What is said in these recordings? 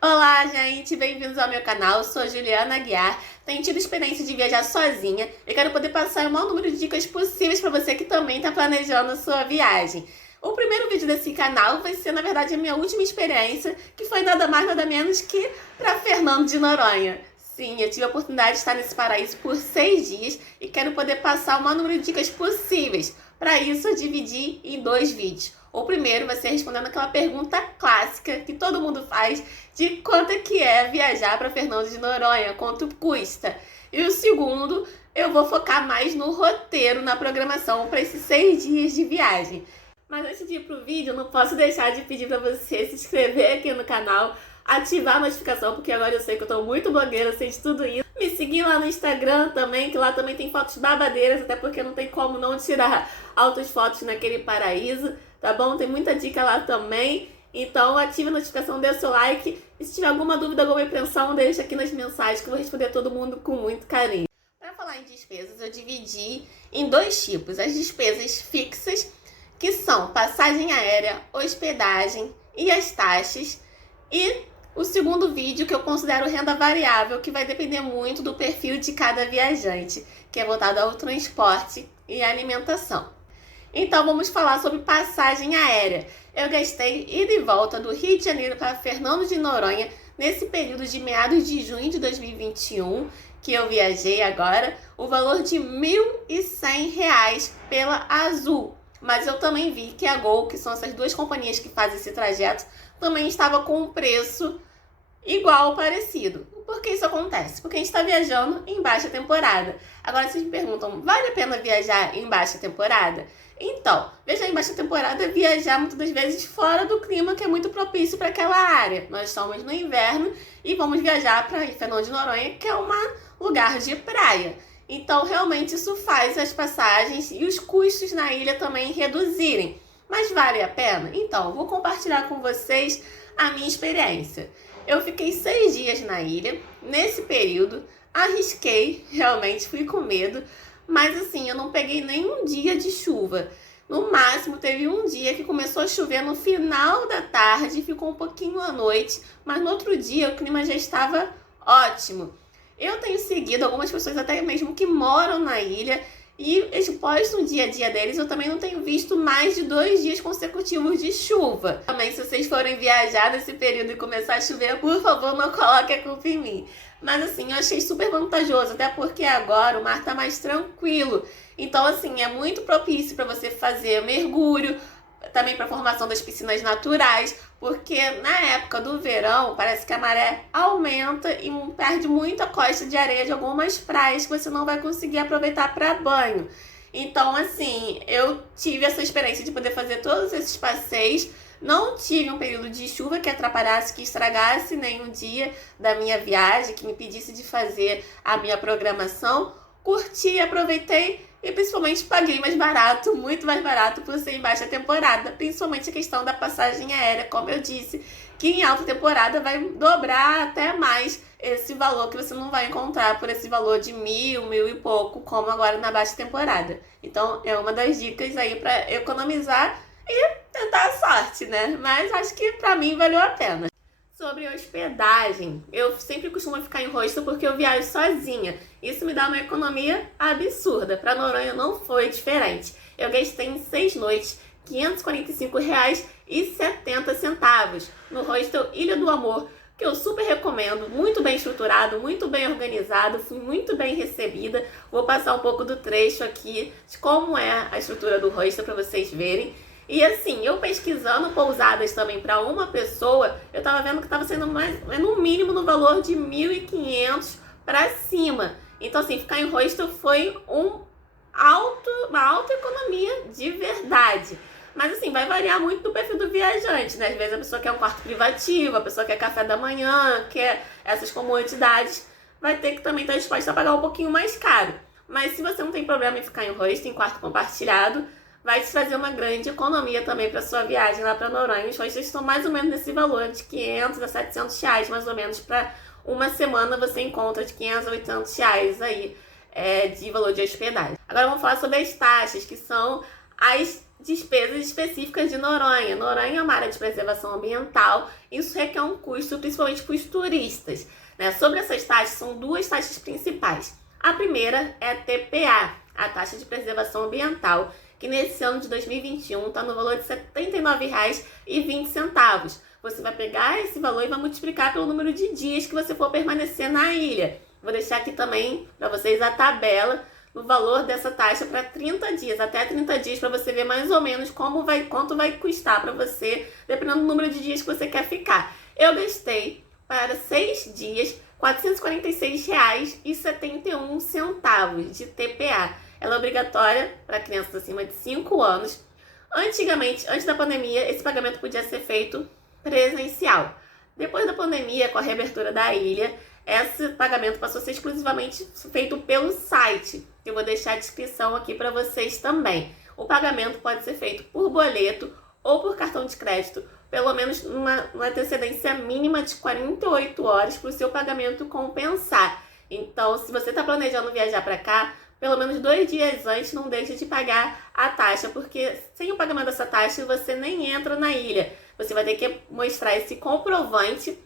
Olá, gente! Bem-vindos ao meu canal. Eu sou a Juliana Aguiar. Tenho tido experiência de viajar sozinha e quero poder passar o maior número de dicas possíveis para você que também está planejando a sua viagem. O primeiro vídeo desse canal vai ser, na verdade, a minha última experiência, que foi nada mais, nada menos que para Fernando de Noronha. Sim, eu tive a oportunidade de estar nesse paraíso por 6 dias e quero poder passar o maior número de dicas possíveis. Para isso, eu dividi em 2 vídeos. O primeiro vai ser respondendo aquela pergunta clássica que todo mundo faz de quanto é que é viajar para Fernando de Noronha, quanto custa. E o segundo, eu vou focar mais no roteiro, na programação para esses 6 dias de viagem. Mas antes de ir pro vídeo, eu não posso deixar de pedir para você se inscrever aqui no canal, ativar a notificação, porque agora eu sei que eu tô muito blogueira, sei de tudo isso. Me seguir lá no Instagram também, que lá também tem fotos babadeiras, até porque não tem como não tirar altas fotos naquele paraíso, tá bom? Tem muita dica lá também. Então ative a notificação, dê o seu like. E se tiver alguma dúvida, alguma impressão, deixa aqui nas mensagens que eu vou responder a todo mundo com muito carinho. Para falar em despesas, eu dividi em 2 tipos. As despesas fixas, que são passagem aérea, hospedagem e as taxas. E o segundo vídeo, que eu considero renda variável, que vai depender muito do perfil de cada viajante, que é voltado ao transporte e alimentação. Então vamos falar sobre passagem aérea. Eu gastei ida e volta do Rio de Janeiro para Fernando de Noronha nesse período de meados de junho de 2021, que eu viajei agora, o valor de R$ 1.100 pela Azul. Mas eu também vi que a Gol, que são essas 2 companhias que fazem esse trajeto, também estava com um preço igual ou parecido. Por que isso acontece? Porque a gente está viajando em baixa temporada. Agora vocês me perguntam, vale a pena viajar em baixa temporada? Então, viajar em baixa temporada é viajar muitas das vezes fora do clima que é muito propício para aquela área. Nós estamos no inverno e vamos viajar para Fernando de Noronha, que é um lugar de praia. Então, realmente isso faz as passagens e os custos na ilha também reduzirem. Mas vale a pena? Então, vou compartilhar com vocês a minha experiência. Eu fiquei 6 dias na ilha. Nesse período, arrisquei, realmente fui com medo, mas assim, eu não peguei nenhum dia de chuva. No máximo, teve um dia que começou a chover no final da tarde, ficou um pouquinho à noite, mas no outro dia o clima já estava ótimo. Eu tenho seguido algumas pessoas até mesmo que moram na ilha e eles postam o dia a dia deles. Eu também não tenho visto mais de 2 dias consecutivos de chuva. Também, se vocês forem viajar nesse período e começar a chover, por favor, não coloque a culpa em mim. Mas assim, eu achei super vantajoso, até porque agora o mar tá mais tranquilo. Então assim, é muito propício para você fazer mergulho, também para a formação das piscinas naturais, porque na época do verão parece que a maré aumenta e perde muita costa de areia de algumas praias que você não vai conseguir aproveitar para banho. Então, assim, eu tive essa experiência de poder fazer todos esses passeios. Não tive um período de chuva que atrapalhasse, que estragasse nenhum dia da minha viagem, que me impedisse de fazer a minha programação. Curti, aproveitei e principalmente paguei mais barato, muito mais barato por ser em baixa temporada. Principalmente a questão da passagem aérea, como eu disse, que em alta temporada vai dobrar até mais esse valor que você não vai encontrar por esse valor de 1.000 e pouco, como agora na baixa temporada. Então é uma das dicas aí para economizar e tentar a sorte, né? Mas acho que pra mim valeu a pena. Sobre hospedagem, eu sempre costumo ficar em hostel porque eu viajo sozinha. Isso me dá uma economia absurda. Para Noronha não foi diferente. Eu gastei em 6 noites R$ 545,70 no hostel Ilha do Amor, que eu super recomendo, muito bem estruturado, muito bem organizado, fui muito bem recebida. Vou passar um pouco do trecho aqui de como é a estrutura do hostel para vocês verem. E assim, eu pesquisando pousadas também para uma pessoa, eu tava vendo que tava sendo no mínimo no valor de 1.500 para cima. Então assim, ficar em hostel foi uma alta economia de verdade. Mas assim, vai variar muito do perfil do viajante, né? Às vezes a pessoa quer um quarto privativo, a pessoa quer café da manhã, quer essas comodidades, vai ter que também estar disposta a pagar um pouquinho mais caro. Mas se você não tem problema em ficar em hostel, em quarto compartilhado, vai te trazer uma grande economia também para sua viagem lá para Noronha. Os hostels estão mais ou menos nesse valor, de 500 a 700 reais, mais ou menos, para uma semana você encontra de 500 a 800 aí de valor de hospedagem. Agora vamos falar sobre as taxas, que são as Despesas específicas de Noronha. Noronha é uma área de preservação ambiental, isso requer um custo principalmente para os turistas, né? Sobre essas taxas, são duas taxas principais. A primeira é a TPA, a taxa de preservação ambiental, que nesse ano de 2021 está no valor de R$ 79,20. Você vai pegar esse valor e vai multiplicar pelo número de dias que você for permanecer na ilha. Vou deixar aqui também para vocês a tabela no valor dessa taxa para 30 dias, até 30 dias, para você ver mais ou menos quanto vai custar para você, dependendo do número de dias que você quer ficar. Eu gastei para 6 dias R$ 446,71 de TPA. Ela é obrigatória para crianças acima de 5 anos. Antigamente, antes da pandemia, esse pagamento podia ser feito presencial. Depois da pandemia, com a reabertura da ilha, esse pagamento passou a ser exclusivamente feito pelo site. Eu vou deixar a descrição aqui para vocês também. O pagamento pode ser feito por boleto ou por cartão de crédito, pelo menos uma antecedência mínima de 48 horas para o seu pagamento compensar. Então, se você está planejando viajar para cá, pelo menos 2 dias antes, não deixe de pagar a taxa, porque sem o pagamento dessa taxa, você nem entra na ilha. Você vai ter que mostrar esse comprovante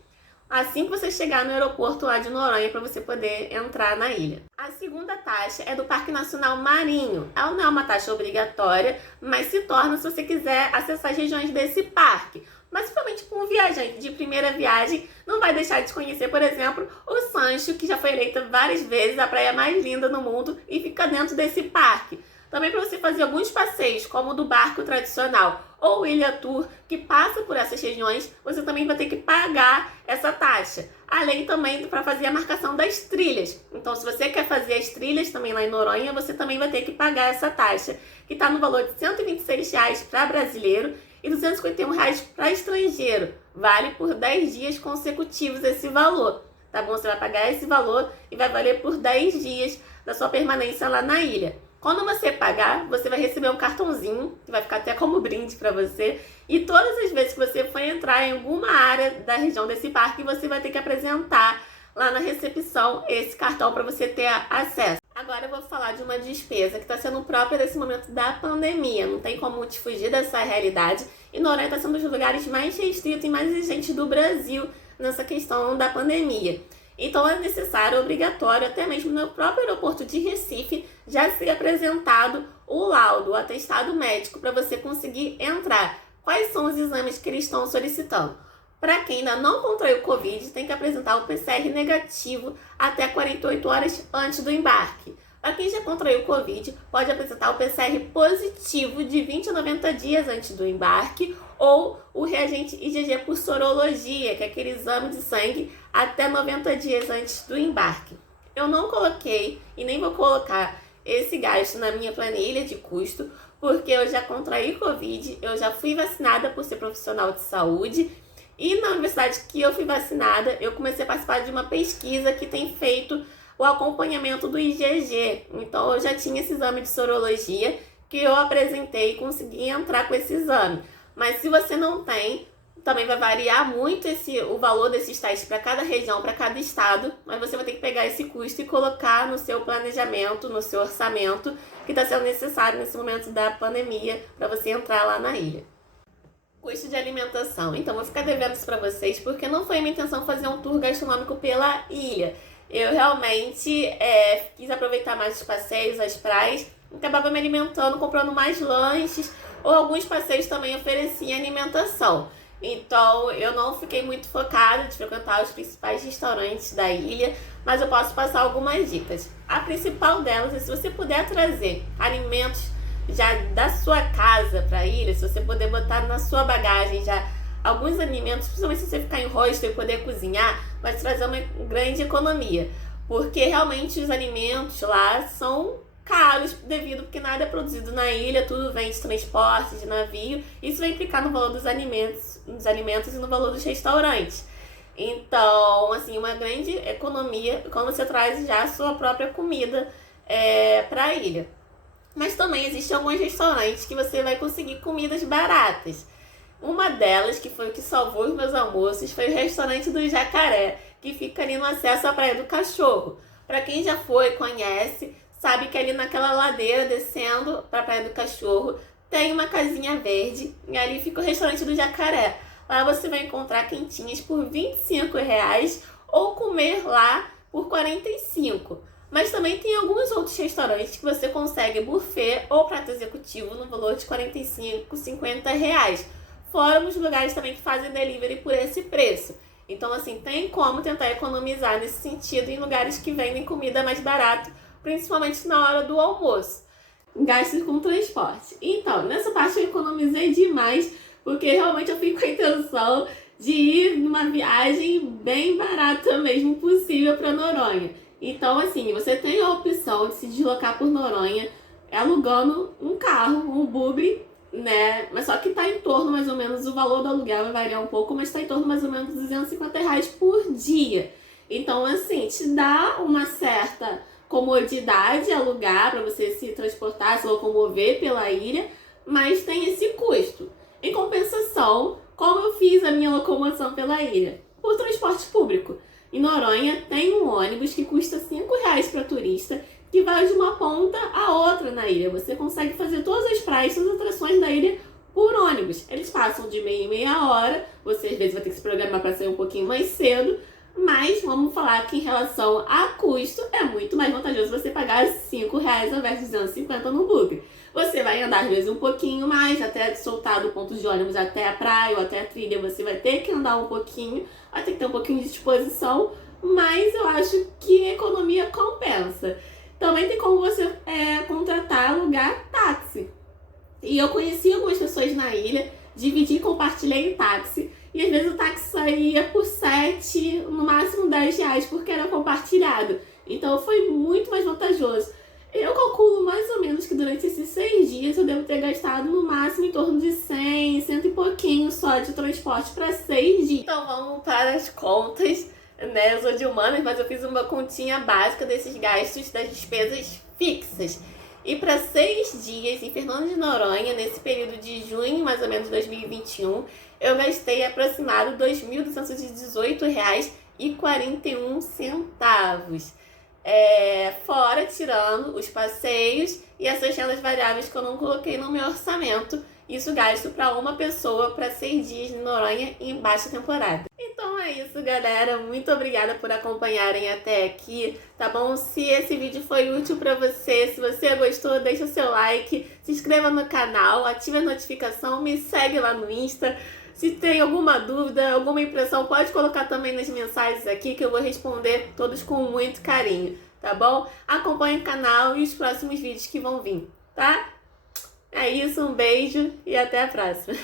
assim que você chegar no aeroporto lá de Noronha para você poder entrar na ilha. A segunda taxa é do Parque Nacional Marinho. Ela não é uma taxa obrigatória, mas se torna se você quiser acessar as regiões desse parque. Mas principalmente para um viajante de primeira viagem, não vai deixar de conhecer, por exemplo, o Sancho, que já foi eleita várias vezes a praia mais linda no mundo e fica dentro desse parque. Também para você fazer alguns passeios, como o do barco tradicional ou Ilha Tour, que passa por essas regiões, você também vai ter que pagar essa taxa. Além também para fazer a marcação das trilhas. Então, se você quer fazer as trilhas também lá em Noronha, você também vai ter que pagar essa taxa, que está no valor de R$ 126 para brasileiro e R$ 251 para estrangeiro. Vale por 10 dias consecutivos esse valor. Tá bom? Você vai pagar esse valor e vai valer por 10 dias da sua permanência lá na ilha. Quando você pagar, você vai receber um cartãozinho, que vai ficar até como brinde para você. E todas as vezes que você for entrar em alguma área da região desse parque, você vai ter que apresentar lá na recepção esse cartão para você ter acesso. Agora eu vou falar de uma despesa que está sendo própria desse momento da pandemia. Não tem como te fugir dessa realidade. E Noronha está sendo um dos lugares mais restritos e mais exigentes do Brasil nessa questão da pandemia. Então é necessário, obrigatório, até mesmo no próprio aeroporto de Recife, já ser apresentado o laudo, o atestado médico para você conseguir entrar. Quais são os exames que eles estão solicitando? Para quem ainda não contraiu Covid, tem que apresentar o PCR negativo até 48 horas antes do embarque. Para quem já contraiu Covid, pode apresentar o PCR positivo de 20 a 90 dias antes do embarque ou o reagente IgG por sorologia, que é aquele exame de sangue até 90 dias antes do embarque. Eu não coloquei e nem vou colocar esse gasto na minha planilha de custo, porque eu já contraí Covid, eu já fui vacinada por ser profissional de saúde e na universidade que eu fui vacinada, eu comecei a participar de uma pesquisa que tem feito o acompanhamento do IgG. Então, eu já tinha esse exame de sorologia que eu apresentei e consegui entrar com esse exame. Mas se você não tem, também vai variar muito o valor desses testes para cada região, para cada estado, mas você vai ter que pegar esse custo e colocar no seu planejamento, no seu orçamento, que está sendo necessário nesse momento da pandemia para você entrar lá na ilha. Custo de alimentação. Então, vou ficar devendo isso para vocês, porque não foi minha intenção fazer um tour gastronômico pela ilha. Eu realmente quis aproveitar mais os passeios, as praias, acabava me alimentando, comprando mais lanches, ou alguns passeios também ofereciam alimentação. Então, eu não fiquei muito focada de frequentar os principais restaurantes da ilha, mas eu posso passar algumas dicas. A principal delas é se você puder trazer alimentos já da sua casa para a ilha, se você puder botar na sua bagagem já alguns alimentos, principalmente se você ficar em hostel e poder cozinhar, vai te trazer uma grande economia. Porque realmente os alimentos lá são caros devido porque nada é produzido na ilha, tudo vem de transporte, de navio. Isso vai implicar no valor dos alimentos e no valor dos restaurantes. Então, assim, uma grande economia quando você traz já a sua própria comida para a ilha. Mas também existem alguns restaurantes que você vai conseguir comidas baratas. Uma delas, que foi o que salvou os meus almoços, foi o restaurante do Jacaré, que fica ali no acesso à Praia do Cachorro. Para quem já foi, conhece, sabe que ali naquela ladeira, descendo para a Praia do Cachorro, tem uma casinha verde e ali fica o restaurante do Jacaré. Lá você vai encontrar quentinhas por R$ 25 ou comer lá por 45. Mas também tem alguns outros restaurantes que você consegue buffet ou prato executivo no valor de 45, R$ 50. Fora os lugares também que fazem delivery por esse preço. Então, assim, tem como tentar economizar nesse sentido em lugares que vendem comida mais barato, principalmente na hora do almoço. Gastos com transporte. Então, nessa parte eu economizei demais, porque realmente eu fico com a intenção de ir numa viagem bem barata mesmo possível para Noronha. Então, assim, você tem a opção de se deslocar por Noronha alugando um carro, um bugre, né? Mas só que tá em torno mais ou menos, o valor do aluguel vai variar um pouco, mas tá em torno mais ou menos R$ 250 por dia. Então, assim, te dá uma certa comodidade alugar para você se transportar, se locomover pela ilha, mas tem esse custo. Em compensação, como eu fiz a minha locomoção pela ilha? Por transporte público. Em Noronha tem um ônibus que custa R$ 5 para turista, que vai de uma ponta a outra na ilha. Você consegue fazer todas as praias, todas as atrações da ilha por ônibus. Eles passam de meia em meia hora, você às vezes vai ter que se programar para sair um pouquinho mais cedo, mas vamos falar que em relação a custo é muito mais vantajoso você pagar R$ 5 ao invés de 250 no bugre. Você vai andar às vezes um pouquinho mais, até soltar do ponto de ônibus até a praia ou até a trilha, você vai ter que andar um pouquinho, vai ter que ter um pouquinho de disposição, mas eu acho que a economia compensa. Também tem como você contratar, alugar táxi. E eu conheci algumas pessoas na ilha, dividi e compartilhei em táxi. E às vezes o táxi saía por 7, no máximo R$ 10, porque era compartilhado. Então foi muito mais vantajoso. Eu calculo mais ou menos que durante esses 6 dias eu devo ter gastado no máximo em torno de 100 e pouquinho só de transporte para 6 dias. Então vamos para as contas, né? Eu sou de humanas, mas eu fiz uma continha básica desses gastos das despesas fixas. E para 6 dias em Fernando de Noronha, nesse período de junho, mais ou menos 2021, eu gastei aproximado R$ 2.218,41. Fora tirando os passeios e essas rendas variáveis que eu não coloquei no meu orçamento. Isso gasto para uma pessoa para 6 dias em Noronha em baixa temporada. Então é isso, galera. Muito obrigada por acompanharem até aqui, tá bom? Se esse vídeo foi útil para você, se você gostou, deixa o seu like, se inscreva no canal, ative a notificação, me segue lá no Insta. Se tem alguma dúvida, alguma impressão, pode colocar também nas mensagens aqui que eu vou responder todos com muito carinho, tá bom? Acompanhe o canal e os próximos vídeos que vão vir, tá? É isso, um beijo e até a próxima.